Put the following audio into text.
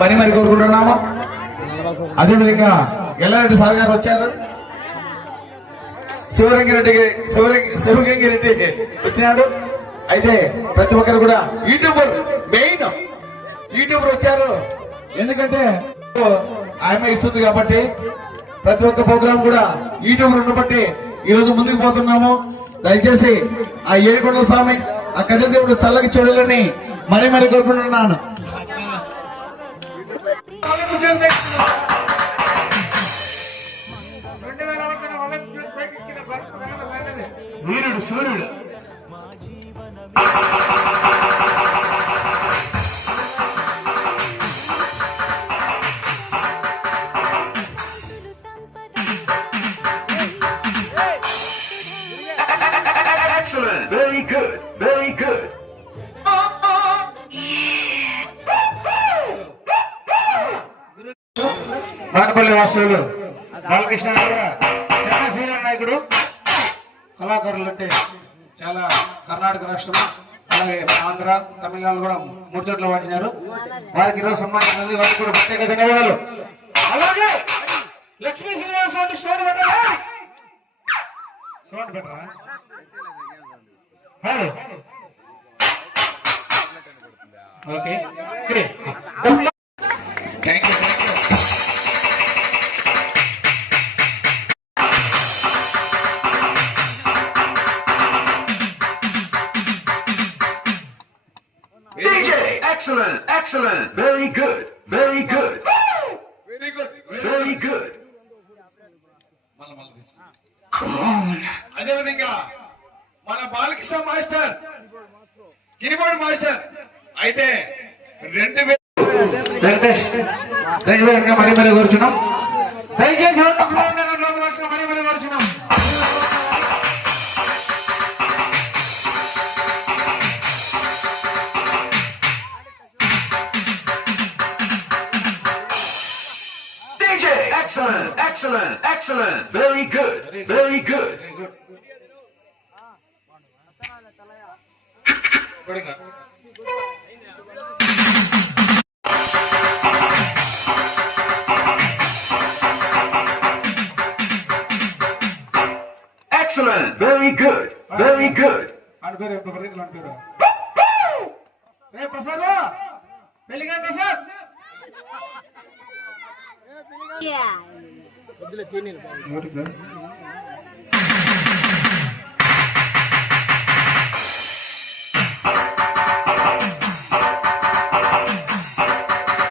మరి కోరుకుంటున్నాము. అదేవిధంగా ఎల్లారెడ్డి సార్ గారు వచ్చారు, శివగంగిరెడ్డి వచ్చినాడు. అయితే ప్రతి ఒక్కరు కూడా యూట్యూబర్, మెయిన్ యూట్యూబర్ వచ్చారు. ఎందుకంటే ఆమె ఇస్తుంది కాబట్టి ప్రతి ఒక్క ప్రోగ్రామ్ కూడా యూట్యూబర్ ఉండబట్టి ఈ రోజు ముందుకు పోతున్నాము. దయచేసి ఆ ఏడుకొండల స్వామి, ఆ కథ దేవుడు చల్లకి చూడాలని మరి కోరుకుంటున్నాను. వీరుడు సూర్యుడు Very good, very good. బానపల్లి వాసులు బాలకృష్ణ చాలా సీనియర్ నాయకుడు. కళాకారులు అంటే చాలా కర్ణాటక రాష్ట్రం, అలాగే ఆంధ్ర, తమిళనాడు కూడా 3 చోట్ల వాడినారు. వారికి ఈరోజు సన్మానించినది, వారికి కూడా ప్రత్యేక ధన్యవాదాలు. అలాగే లక్ష్మీ శ్రీనివాస్ అంటే స్టోన్ పెట్టరా, స్టోన్ పెట్టరా. Okay thank you. DJ, excellent, excellent, very good, very good, very good. Come on. అదేవిధంగా మన బాలకృష్ణ మాస్టర్, కీబోర్డ్ మాస్టర్ అయితే 2000 వెంకటేష్ దయచేసి మరి కూర్చున్నాం. దయచేసి మరి కూర్చున్నాం. DJ, excellent, excellent, excellent, very good, very good. Excellent, very good, very good. Prasad పెళ్లిగా Prasad Yeah.